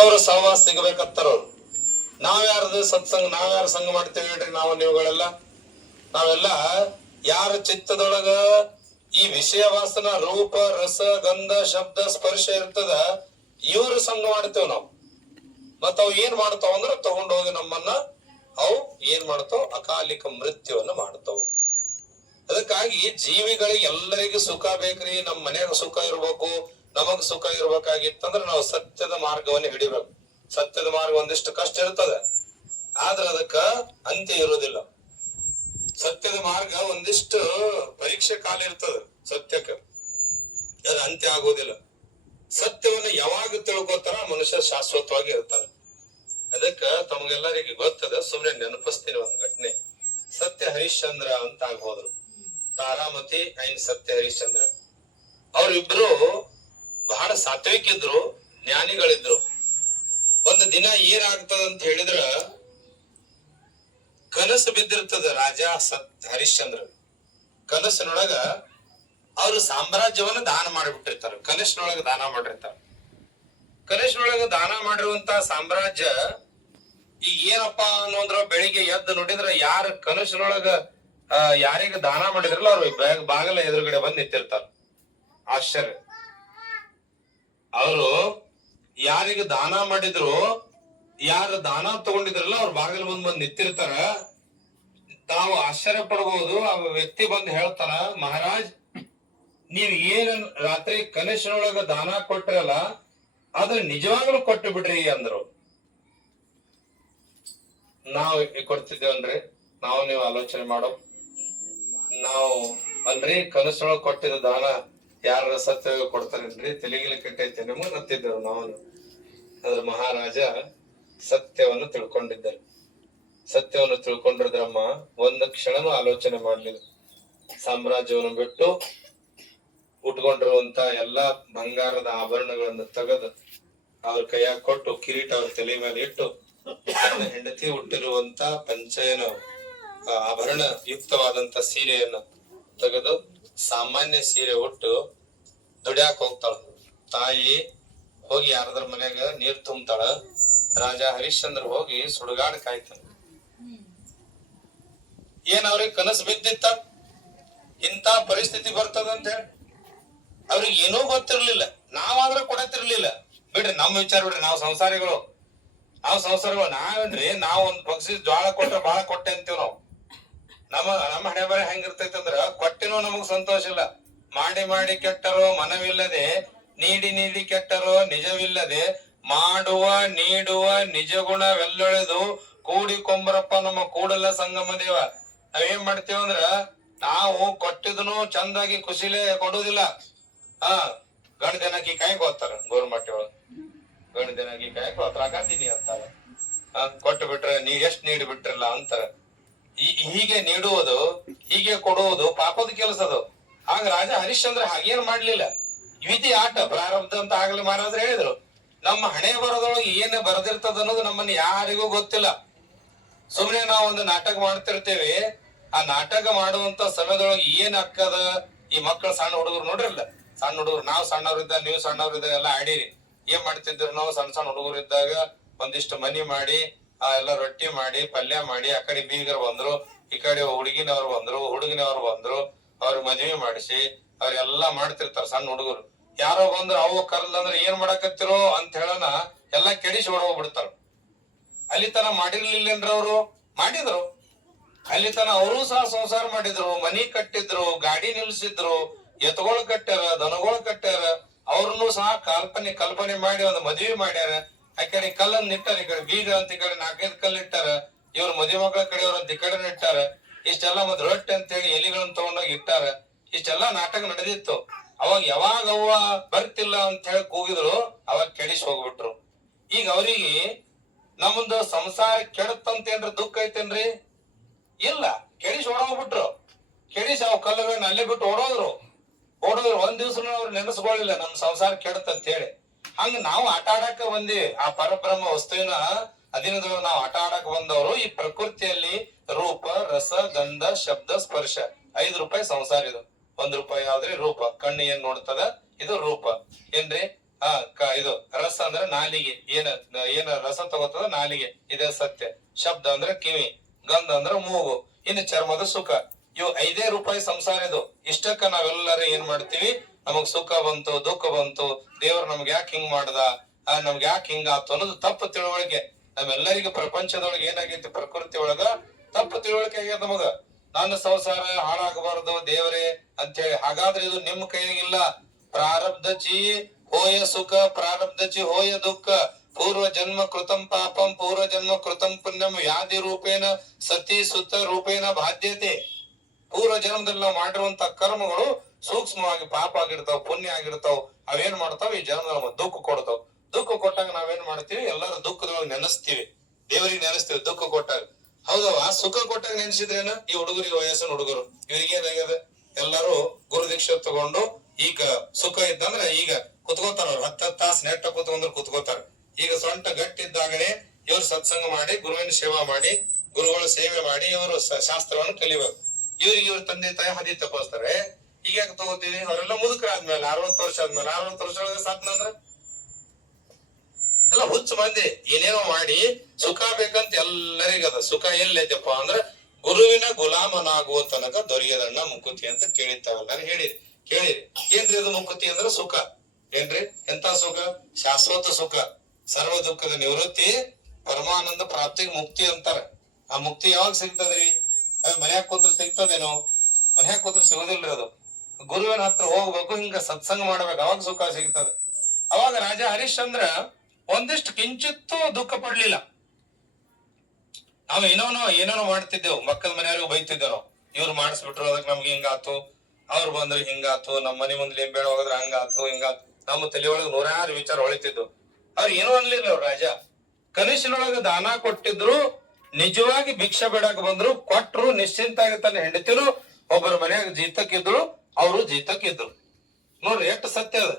ಅವ್ರ ಸಹವಾಸ ಸಿಗಬೇಕತ್ತಾರ ಅವ್ರು. ನಾವ್ಯಾರ್ದು ಸತ್ಸಂಗ, ನಾವ್ಯಾರ ಸಂಘ ಮಾಡ್ತೇವೆ ಹೇಳ್ರಿ? ನಾವು ನೀವುಗಳೆಲ್ಲ ನಾವೆಲ್ಲ ಯಾರ ಚಿತ್ತದೊಳಗ ಈ ವಿಷಯ ವಾಸನ ರೂಪ ರಸ ಗಂಧ ಶಬ್ದ ಸ್ಪರ್ಶ ಇರ್ತದ, ಇವ್ರ ಸಂಘ ಮಾಡ್ತೇವ್ ನಾವು. ಮತ್ತ ಅವ್ ಏನ್ ಮಾಡ್ತಾವ ಅಂದ್ರ ತಗೊಂಡೋಗಿ ನಮ್ಮನ್ನ ಅವು ಏನ್ ಮಾಡ್ತಾವ್? ಅಕಾಲಿಕ ಮೃತ್ಯುವನ್ನ ಮಾಡ್ತಾವ್. ಅದಕ್ಕಾಗಿ ಜೀವಿಗಳಿಗೆ ಎಲ್ಲರಿಗೂ ಸುಖ ಬೇಕ್ರಿ, ನಮ್ ಮನ್ಯಾಗ ಸುಖ ಇರ್ಬೇಕು, ನಮಗ್ ಸುಖ ಇರ್ಬೇಕಾಗಿತ್ತಂದ್ರ ನಾವು ಸತ್ಯದ ಮಾರ್ಗವನ್ನ ಹಿಡಿಬೇಕು. ಸತ್ಯದ ಮಾರ್ಗ ಒಂದಿಷ್ಟು ಕಷ್ಟ ಇರ್ತದ, ಆದ್ರ ಅದಕ್ಕ ಅಂತ್ಯ ಇರುವುದಿಲ್ಲ. ಸತ್ಯದ ಮಾರ್ಗ ಒಂದಿಷ್ಟು ಪರೀಕ್ಷೆ ಕಾಲ ಇರ್ತದ, ಸತ್ಯಕ್ಕ ಅದ ಅಂತ್ಯ ಆಗೋದಿಲ್ಲ. ಸತ್ಯವನ್ನ ಯಾವಾಗ ತಿಳ್ಕೊತಾರ ಮನುಷ್ಯ ಶಾಶ್ವತವಾಗಿ ಇರ್ತಾನೆ. ಅದಕ್ಕ ತಮಗೆಲ್ಲರಿಗೆ ಗೊತ್ತದ, ಸುಮ್ನೆ ನೆನಪಿಸ್ತೀನಿ ಒಂದ್ ಘಟನೆ. ಸತ್ಯ ಹರಿಶ್ಚಂದ್ರ ಅಂತ ಆಗ್ಬೋದ್ರು, ತಾರಾಮತಿ ಅಂಡ್ ಸತ್ಯ ಹರಿಶ್ಚಂದ್ರ. ಅವ್ರಿಬ್ರು ಬಹಳ ಸಾತ್ವಿಕಿದ್ರು, ಜ್ಞಾನಿಗಳಿದ್ರು. ಒಂದು ದಿನ ಏನಾಗ್ತದ ಅಂತ ಹೇಳಿದ್ರ, ಕನಸು ಬಿದ್ದಿರ್ತದ ರಾಜ ಹರಿಶ್ಚಂದ್ರ. ಕನಸಿನೊಳಗ ಅವ್ರು ಸಾಮ್ರಾಜ್ಯವನ್ನ ದಾನ ಮಾಡಿಬಿಟ್ಟಿರ್ತಾರ. ಕನಸಿನೊಳಗ ದಾನ ಮಾಡಿರ್ತಾರ. ಕನಸಿನೊಳಗ ದಾನ ಮಾಡಿರುವಂತ ಸಾಮ್ರಾಜ್ಯ ಈಗ ಏನಪ್ಪಾ ಅನ್ನೋದ್ರ ಬೆಳಿಗ್ಗೆ ಎದ್ದು ನೋಡಿದ್ರ ಯಾರ ಕನಸಿನೊಳಗ ಯಾರಿಗ ದಾನ ಮಾಡಿದ್ರಲ್ಲ ಅವ್ರು ಬಾಗಲ ಎದುರುಗಡೆ ಬಂದ್ ನಿಂತಿರ್ತಾರ. ಆಶ್ಚರ್ಯ. ಅವರು ಯಾರಿಗ ದಾನ ಮಾಡಿದ್ರು, ಯಾರು ದಾನ ತಗೊಂಡಿದ್ರಲ್ಲ ಅವ್ರ ಬಾಗಿಲು ಬಂದ್ ನಿಂತಿರ್ತಾರ. ತಾವು ಆಶ್ಚರ್ಯ ಪಡಬಹುದು. ಆ ವ್ಯಕ್ತಿ ಬಂದ್ ಹೇಳ್ತಾರ, ಮಹಾರಾಜ್ ನೀವ್ ಏನ್ ರಾತ್ರಿ ಕನಸಿನೊಳಗ ದಾನ ಕೊಟ್ರಲ್ಲ ಅದ್ರ ನಿಜವಾಗ್ಲೂ ಕೊಟ್ಟು ಬಿಡ್ರಿ ಅಂದ್ರು. ನಾವ್ ಕೊಡ್ತಿದ್ದೇವನ್ರಿ? ನಾವು ನೀವು ಆಲೋಚನೆ ಮಾಡೋ. ನಾವು ಅಲ್ರಿ ಕನಸಿನೊಳಗ ಕೊಟ್ಟಿದ್ದ ದಾನ ಯಾರ ಸತ್ಯ ಕೊಡ್ತಾರೇನ್ರಿ? ತೆಲಿಗಿಲಿ ಕೆಟ್ಟೈತೆ ನಿಮಗ್ ನತ್ತಿದ್ದೇವ್ ನಾವು. ಅದ್ರ ಮಹಾರಾಜ ಸತ್ಯವನ್ನು ತಿಳ್ಕೊಂಡಿದ್ದರು. ಸತ್ಯವನ್ನು ತಿಳ್ಕೊಂಡಿದ್ರಮ್ಮ ಒಂದು ಕ್ಷಣನೂ ಆಲೋಚನೆ ಮಾಡ್ಲಿಲ್ಲ. ಸಾಮ್ರಾಜ್ಯವನ್ನು ಬಿಟ್ಟು ಉಟ್ಕೊಂಡಿರುವಂತ ಎಲ್ಲಾ ಬಂಗಾರದ ಆಭರಣಗಳನ್ನು ತೆಗೆದು ಅವ್ರ ಕೈಯಾಗ ಕೊಟ್ಟು, ಕಿರೀಟ ಅವ್ರ ತಲೆ ಮೇಲೆ ಇಟ್ಟು, ತನ್ನ ಹೆಂಡತಿ ಹುಟ್ಟಿರುವಂತ ಪಂಚಯನ ಆಭರಣ ಯುಕ್ತವಾದಂತ ಸೀರೆಯನ್ನ ತೆಗೆದು ಸಾಮಾನ್ಯ ಸೀರೆ ಉಟ್ಟು ದುಡ್ಯಾಕ್ ಹೋಗ್ತಾಳ. ತಾಯಿ ಹೋಗಿ ಯಾರದ್ರ ಮನ್ಯಾಗ ನೀರ್ ತುಂಬ್ತಾಳ. ರಾಜ ಹರಿಶ್ಚಂದ್ರ ಹೋಗಿ ಸುಡುಗಾಡ್ ಕಾಯ್ತಾನ. ಏನ್ ಅವ್ರಿಗೆ ಕನಸು ಬಿದ್ದಿತ್ತ ಇಂತ ಪರಿಸ್ಥಿತಿ ಬರ್ತದಂತ ಹೇಳಿ? ಅವ್ರಿಗೆ ಏನೂ ಗೊತ್ತಿರ್ಲಿಲ್ಲ. ನಾವಾದ್ರೆ ಕೊಡತಿರ್ಲಿಲ್ಲ ಬಿಡ್ರಿ, ನಮ್ಮ ವಿಚಾರ ಬಿಡ್ರಿ. ನಾವು ಸಂಸಾರಿಗಳು, ನಾವೇನ್ರಿ, ನಾವ್ ಒಂದ್ ಪಕ್ಷಿ ಜ್ವಾಳ ಕೊಟ್ರೆ ಬಾಳ ಕೊಟ್ಟೆ ಅಂತೀವ್ ನಾವು. ನಮ್ಮ ಹಣೆ ಬರ ಹೆಂಗಿರ್ತೈತಿ ಅಂದ್ರ, ಕೊಟ್ಟಿನೂ ನಮಗ್ ಸಂತೋಷ ಇಲ್ಲ. ಮಾಡಿ ಮಾಡಿ ಕೆಟ್ಟರೋ ಮನವಿಲ್ಲದೆ, ನೀಡಿ ಕೆಟ್ಟರೋ ನಿಜವಿಲ್ಲದೆ, ಮಾಡುವ ನೀಡುವ ನಿಜ ಗುಣವೆಲ್ಲೊಳೆದು ಕೂಡಿಕೊಂಬರಪ್ಪ ನಮ್ಮ ಕೂಡಲ ಸಂಗಮ ದೇವ. ನಾವೇನ್ ಮಾಡ್ತೇವ ಅಂದ್ರ, ನಾವು ಕೊಟ್ಟಿದ್ನು ಚಂದಾಗಿ ಖುಷಿಲೇ ಕೊಡುದಿಲ್ಲ. ಗಂಡ ದಿನಕ್ಕೆ ಕಾಯಕ್ ಹೋಗ್ತಾರ ಗೋರ್ಮಟ್ಟಿ ಒಳಗ. ಗಂಡ ದಿನಕ್ಕೆ ಕಾಯಕ್ ಹೋಗ್ತಾರ, ಅಗಾತೀನಿ ಅಂತಾರ. ಕೊಟ್ಟು ಬಿಟ್ರೆ ನೀ ಎಷ್ಟ್ ನೀಡಿ ಬಿಟ್ರಲ್ಲ ಅಂತಾರ. ಹೀಗೆ ನೀಡುವುದು, ಹೀಗೆ ಕೊಡುವುದು ಪಾಪದ ಕೆಲಸದು. ಆಗ ರಾಜ ಹರಿಶ್ಚಂದ್ರ ಹಾಗೇನ್ ಮಾಡ್ಲಿಲ್ಲ. ವಿಧಿ ಆಟ ಪ್ರಾರಬ್ಧ ಅಂತ ಆಗ್ಲಿ ಮಹಾರಾಜರು ಹೇಳಿದ್ರು. ನಮ್ಮ ಹಣೆ ಬರದೊಳಗೆ ಏನ್ ಬರದಿರ್ತದ ಅನ್ನೋದು ನಮ್ಮನ್ನ ಯಾರಿಗೂ ಗೊತ್ತಿಲ್ಲ. ಸುಮ್ನೆ ನಾವು ಒಂದು ನಾಟಕ ಮಾಡ್ತಿರ್ತೇವೆ. ಆ ನಾಟಕ ಮಾಡುವಂತ ಸಮಯದೊಳಗೆ ಏನ್ ಆಗ್ತದ, ಈ ಮಕ್ಕಳು ಸಣ್ಣ ಹುಡುಗರು ನೋಡ್ರಲ್ಲ, ಸಣ್ಣ ಹುಡುಗರು, ನಾವ್ ಸಣ್ಣವ್ರಿದ್ದಾಗ ನೀವು ಸಣ್ಣವ್ರಿದ್ದಾಗ ಎಲ್ಲ ಆಡಿರಿ. ಏನ್ ಮಾಡ್ತಿದ್ರು ನಾವು? ಸಣ್ಣ ಹುಡುಗರು ಇದ್ದಾಗ ಒಂದಿಷ್ಟು ಮನಿ ಮಾಡಿ, ಎಲ್ಲ ರೊಟ್ಟಿ ಮಾಡಿ, ಪಲ್ಯ ಮಾಡಿ, ಆ ಕಡೆ ಬೀಗರು ಬಂದ್ರು, ಈ ಕಡೆ ಹುಡುಗಿನವ್ರು ಬಂದ್ರು, ಅವ್ರಿಗೆ ಮದ್ವೆ ಮಾಡಿಸಿ ಅವ್ರೆಲ್ಲಾ ಮಾಡ್ತಿರ್ತಾರ ಸಣ್ಣ ಹುಡುಗರು. ಯಾರೋ ಬಂದ್ರು, ಅವು ಕರ್ಲಂದ್ರೆ ಏನ್ ಮಾಡಕತ್ತಿರೋ ಅಂತ ಹೇಳೋಣ, ಎಲ್ಲಾ ಕೆಡಿಸಿ ಹೊಡೋಗ್ಬಿಡ್ತಾರ. ಅಲ್ಲಿ ತನ ಮಾಡಿರ್ಲಿಲ್ಲೇನ್ರ ಅವ್ರು? ಮಾಡಿದ್ರು. ಅಲ್ಲಿ ತನ ಅವರು ಸಹ ಸಂಸಾರ ಮಾಡಿದ್ರು, ಮನಿ ಕಟ್ಟಿದ್ರು, ಗಾಡಿ ನಿಲ್ಸಿದ್ರು, ಎತ್ಗೊಳ್ ಕಟ್ಟ್ಯಾರ, ದನಗೊಳ್ ಕಟ್ಟ್ಯಾರ. ಅವ್ರನ್ನು ಸಹ ಕಲ್ಪನೆ ಮಾಡಿ ಒಂದು ಮದ್ವೆ ಮಾಡ್ಯಾರ. ಆ ಕಡೆ ಕಲ್ಲನ್ನ ಇಟ್ಟಾರ, ಈ ಕಡೆ ಬೀಗ ಅಂತ ಈ ಕಡೆ 4-5 ಕಲ್ಲು ಇಟ್ಟಾರ. ಇವ್ರ ಮದುವೆ ಮಕ್ಕಳ ಕಡೆಯವ್ರಂತ ಈ ಕಡೆ ಇಟ್ಟಾರ. ಇಷ್ಟೆಲ್ಲಾ ಮತ್ ರೊಟ್ಟಿ ಅಂತ ಹೇಳಿ ಎಲಿಗಳನ್ನ ತಗೊಂಡೋಗಿ ಇಟ್ಟಾರ. ಇಷ್ಟೆಲ್ಲಾ ನಾಟಕ ನಡೆದಿತ್ತು. ಅವಾಗ ಯಾವಾಗ ಅವ್ವ ಬರ್ತಿಲ್ಲ ಅಂತ ಹೇಳಿ ಕೂಗಿದ್ರು, ಅವಾಗ ಕೆಡಿಸಿ ಹೋಗ್ಬಿಟ್ರು. ಈಗ ಅವ್ರಿಗೆ ನಮ್ದು ಸಂಸಾರ ಕೆಡತ್ತಂತೇನ್ರಿ ದುಃಖ ಐತೇನ್ರಿ? ಇಲ್ಲ. ಕೆಡಿಸಿ ಓಡೋಗ್ಬಿಟ್ರು. ಕೆಡಿಸಿ ಅವ್ ಕಲ್ಲುಗಳನ್ನ ಅಲ್ಲೇ ಬಿಟ್ಟು ಓಡೋದ್ರು. ಒಂದ್ ದಿವ್ಸ ಅವ್ರು ನೆನೆಸ್ಕೊಳ್ಳಿಲ್ಲ ನಮ್ ಸಂಸಾರ ಕೆಡತ್ತಂತ ಹೇಳಿ. ಹಂಗ ನಾವು ಆಟ ಆಡಕ ಬಂದಿವಿ. ಆ ಪರಬ್ರಹ್ಮ ವಸ್ತುವಿನ ಅಧೀನದೊಳಗೆ ನಾವು ಆಟ ಆಡಕ್ ಬಂದವರು. ಈ ಪ್ರಕೃತಿಯಲ್ಲಿ ರೂಪ ರಸ ಗಂಧ ಶಬ್ದ ಸ್ಪರ್ಶ 5 ರೂಪಾಯಿ ಸಂಸಾರ ಇದು. 1 ರೂಪಾಯಿ ಯಾವ್ದ್ರಿ? ರೂಪ. ಕಣ್ಣು ಏನ್ ನೋಡ್ತದ ಇದು ರೂಪ ಏನ್ರಿ? ಇದು ರಸ ಅಂದ್ರೆ ನಾಲಿಗೆ, ಏನ ರಸ ತಗೋತದ ನಾಲಿಗೆ, ಇದೇ ಸತ್ಯ. ಶಬ್ದ ಅಂದ್ರೆ ಕಿವಿ, ಗಂಧ ಅಂದ್ರೆ ಮೂಗು, ಇನ್ನು ಚರ್ಮದ ಸುಖ. ಇವು 5 ರೂಪಾಯಿ ಸಂಸಾರ ಇದು. ಇಷ್ಟಕ್ಕ ನಾವೆಲ್ಲರೂ ಏನ್ ಮಾಡ್ತೀವಿ, ನಮಗ್ ಸುಖ ಬಂತು, ದುಃಖ ಬಂತು, ದೇವ್ರ ನಮ್ಗೆ ಯಾಕೆ ಹಿಂಗ್ ಮಾಡ್ದ, ನಮ್ಗೆ ಯಾಕೆ ಹಿಂಗಾತು ಅನ್ನೋದು ತಪ್ಪು ತಿಳುವಳಿಕೆ. ನಮ್ಮೆಲ್ಲರಿಗೂ ಪ್ರಪಂಚದೊಳಗೆ ಏನಾಗೈತಿ, ಪ್ರಕೃತಿ ಒಳಗ ತಪ್ಪು ತಿಳುವಳಿಕೆ ಆಗ್ಯದ ನಮಗ. ನನ್ನ ಸಂಸಾರ ಹಾಳಾಗಬಾರದು ದೇವರೇ ಅಂತ ಹೇಳಿ. ಹಾಗಾದ್ರೆ ಇದು ನಿಮ್ ಕೈಯಾಗಿಲ್ಲ. ಪ್ರಾರಬ್ಧಚಿ ಹೋಯ ಸುಖ, ಪ್ರಾರಬ್ಧಚಿ ಹೋಯ ದುಃಖ, ಪೂರ್ವ ಜನ್ಮ ಕೃತಂ ಪಾಪಂ, ಪೂರ್ವ ಜನ್ಮ ಕೃತಂ ಪುಣ್ಯಂ, ವ್ಯಾಧಿ ರೂಪೇಣ ಸತಿ ಸುತ್ತ ರೂಪೇಣ ಬಾಧ್ಯತೆ. ಪೂರ್ವ ಜನ್ಮದಲ್ಲಿ ನಾವು ಮಾಡಿರುವಂತ ಕರ್ಮಗಳು ಸೂಕ್ಷ್ಮವಾಗಿ ಪಾಪ ಆಗಿರ್ತಾವ, ಪುಣ್ಯ ಆಗಿರ್ತಾವ. ಅವೇನ್ ಮಾಡ್ತಾವ, ಈ ಜನ್ಮದಲ್ಲಿ ನಮಗೆ ದುಃಖ ಕೊಡ್ತಾವ. ದುಃಖ ಕೊಟ್ಟಾಗ ನಾವೇನ್ ಮಾಡ್ತೀವಿ, ಎಲ್ಲರೂ ದುಃಖದೊಳಗೆ ನೆನೆಸ್ತೀವಿ, ದೇವರಿಗೆ ನೆನೆಸ್ತೀವಿ ದುಃಖ ಕೊಟ್ಟಾಗ. ಹೌದವ, ಸುಖ ಕೊಟ್ಟಾಗ ನೆನೆಸಿದ್ರೇನ? ಈ ಹುಡುಗರಿಗೆ, ವಯಸ್ಸಿನ ಹುಡುಗರು, ಇವ್ರಿಗೆ ಏನಾಗ್ಯದ, ಎಲ್ಲರೂ ಗುರುದೀಕ್ಷೆ ತಗೊಂಡು ಈಗ ಸುಖ ಇದ್ದಂದ್ರ ಈಗ ಕುತ್ಕೋತಾರ. ಅವ್ರು 10 ತಾಸು ನೆಟ್ಟ ಕುತ್ಕೊಂಡ್ರು ಕುತ್ಕೋತಾರ. ಈಗ ಸೊಂಟ ಗಟ್ಟಿದ್ದಾಗನೆ ಇವ್ರು ಸತ್ಸಂಗ ಮಾಡಿ, ಗುರುವಿನ ಸೇವಾ ಮಾಡಿ, ಗುರುಗಳ ಸೇವೆ ಮಾಡಿ ಇವರು ಶಾಸ್ತ್ರವನ್ನು ಕಲಿಬೇಕು. ಇವ್ರ ತಂದೆ ತಾಯಿ ಹದಿ ತಪ್ಪಿಸ್ತಾರೆ. ಈಗ ಯಾಕೆ ತಗೋತೀವಿ? ಅವರೆಲ್ಲ ಮುದುಕರಾದ್ಮೇಲೆ 60 ವರ್ಷ ಆದ್ಮೇಲೆ, 60 ವರ್ಷ ಒಳಗೆ ಸಾತ್ನಂದ್ರ ಎಲ್ಲ ಹುಚ್ಚ ಮಂದಿ ಏನೇನೋ ಮಾಡಿ ಸುಖ ಬೇಕಂತ ಎಲ್ಲರಿಗದ. ಸುಖ ಎಲ್ಲೈತಪ್ಪ ಅಂದ್ರ ಗುರುವಿನ ಗುಲಾಮನಾಗುವ ತನಕ ದೊರೆಯದಣ್ಣ ಮುಕುತಿ ಅಂತ ಕೇಳಿತಾವಲ್ಲ. ನಾನು ಕೇಳಿರಿ ಏನ್ರಿ ಅದು ಮುಕುತಿ ಅಂದ್ರ ಸುಖ ಏನ್ರಿ? ಎಂತ ಸುಖ? ಶಾಶ್ವತ ಸುಖ, ಸರ್ವ ದುಃಖದ ನಿವೃತ್ತಿ, ಪರಮಾನಂದ ಪ್ರಾಪ್ತಿಗೆ ಮುಕ್ತಿ ಅಂತಾರ. ಆ ಮುಕ್ತಿ ಯಾವಾಗ ಸಿಗ್ತದ್ರಿ? ಮನ್ಯಾಗ ಕೂತ್ರ ಸಿಗ್ತದೇನೋ? ಮನ್ಯಾಗ ಕೂತ್ರ ಸಿಗೋದಿಲ್ರಿ ಅದು. ಗುರುವಿನ ಹತ್ರ ಹೋಗ್ಬೇಕು, ಹಿಂಗ ಸತ್ಸಂಗ ಮಾಡ್ಬೇಕು, ಅವಾಗ ಸುಖ ಸಿಗ್ತದ. ಅವಾಗ ರಾಜ ಹರಿಶ್ಚಂದ್ರ ಒಂದಿಷ್ಟು ಕಿಂಚಿತ್ತೂ ದುಃಖ ಪಡ್ಲಿಲ್ಲ. ನಾವ್ ಏನೇನೋ ಮಾಡ್ತಿದ್ದೆವು, ಮಕ್ಕಳ ಮನೆಯವ್ರಿಗೂ ಬೈತಿದ್ದೇವ್ ನಾವು. ಇವ್ರು ಮಾಡಿಸ್ಬಿಟ್ರು, ಅದಕ್ಕೆ ನಮ್ಗೆ ಹಿಂಗಾತು, ಅವ್ರು ಬಂದ್ರೆ ಹಿಂಗಾತು, ನಮ್ ಮನೆ ಮುಂದೆ ಲಿಂಬೆ ಹೋದ್ರೆ ಹಂಗಾತು, ಹಿಂಗಾತು. ನಮ್ಮ ತಲೆಯೊಳಗೆ 100 ವಿಚಾರ ಹೊಳಿತಿದ್ವು. ಅವ್ರು ಏನೋ ಅನ್ಲಿಲ್ಲ. ಅವ್ರ ರಾಜ ಕನಸಿನೊಳಗ ದಾನ ಕೊಟ್ಟಿದ್ರು, ನಿಜವಾಗಿ ಭಿಕ್ಷೆ ಬೇಡಕ್ ಬಂದ್ರು, ಕೊಟ್ರು, ನಿಶ್ಚಿಂತಾಗಿ ತನ್ನ ಹೆಂಡತಿರು ಒಬ್ಬರ ಮನ್ಯಾಗ ಜೀತಕ್ಕಿದ್ರು, ಅವರು ಜೀತಕ್ಕಿದ್ರು. ನೋಡ್ರಿ ಎಷ್ಟು ಸತ್ಯ ಅದ.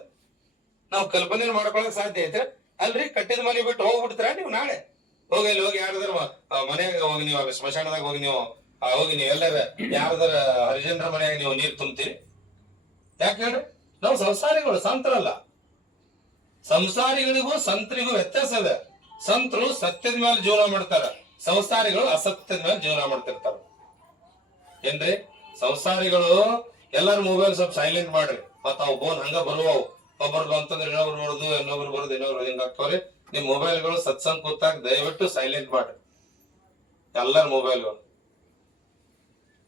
ನಾವ್ ಕಲ್ಪನೆ ಮಾಡ್ಕೊಳಕ್ ಸಾಧ್ಯ ಐತೆ ಅಲ್ರಿ? ಕಟ್ಟಿದ ಮನೆ ಬಿಟ್ಟು ಹೋಗ್ಬಿಡ್ತೀರ ನೀವು ನಾಳೆ? ಹೋಗಿ ಅಲ್ಲಿ ಹೋಗಿ ಯಾರದಾರ ಮನ್ಯಾಗ ಹೋಗಿ, ನೀವು ಸ್ಮಶಾನದಾಗ ಹೋಗಿ ನೀವು ಎಲ್ಲರ ಯಾರದಾರ ಹರಿಜನರ ಮನ್ಯಾಗ ನೀವು ನೀರ್ ತುಂಬ್ತೀರಿ? ಯಾಕೆ ಹೇಳ್ರಿ? ನಾವು ಸಂಸಾರಿಗಳು, ಸಂತರಲ್ಲ. ಸಂಸಾರಿಗಳಿಗೂ ಸಂತರಿಗೂ ವ್ಯತ್ಯಾಸ ಇದೆ. ಸಂತರು ಸತ್ಯದ ಮೇಲೆ ಜೀವನ ಮಾಡ್ತಾರ, ಸಂಸಾರಿಗಳು ಅಸತ್ಯದ ಮೇಲೆ ಜೀವನ ಮಾಡ್ತಿರ್ತಾರ. ಏನ್ರಿ? ಸಂಸಾರಿಗಳು ಎಲ್ಲಾರು ಮೊಬೈಲ್ ಸ್ವಲ್ಪ ಸೈಲೆಂಟ್ ಮಾಡ್ರಿ, ಮತ್ತ ಅವು ಬೋನ್ ಹಂಗ ಬರುವವು. ಒಬ್ಬರು ಬಂತಂದ್ರೆ ಇನ್ನೊಬ್ರು ಬರೋದು, ಇನ್ನೊಬ್ರು ಬರೋದು, ಇನ್ನೊಬ್ರು ಹಿಂಗ ಆಗ್ತಾವ್ರಿ. ನಿಮ್ ಮೊಬೈಲ್ಗಳು ಸತ್ಸಂಗ್ ಕೂತಾಗ ದಯವಿಟ್ಟು ಸೈಲೆಂಟ್ ಮಾಡ್ರಿ, ಎಲ್ಲರ ಮೊಬೈಲ್ಗಳು.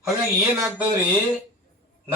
ಹಾಗಾಗಿ ಏನಾಗ್ತದ್ರಿ,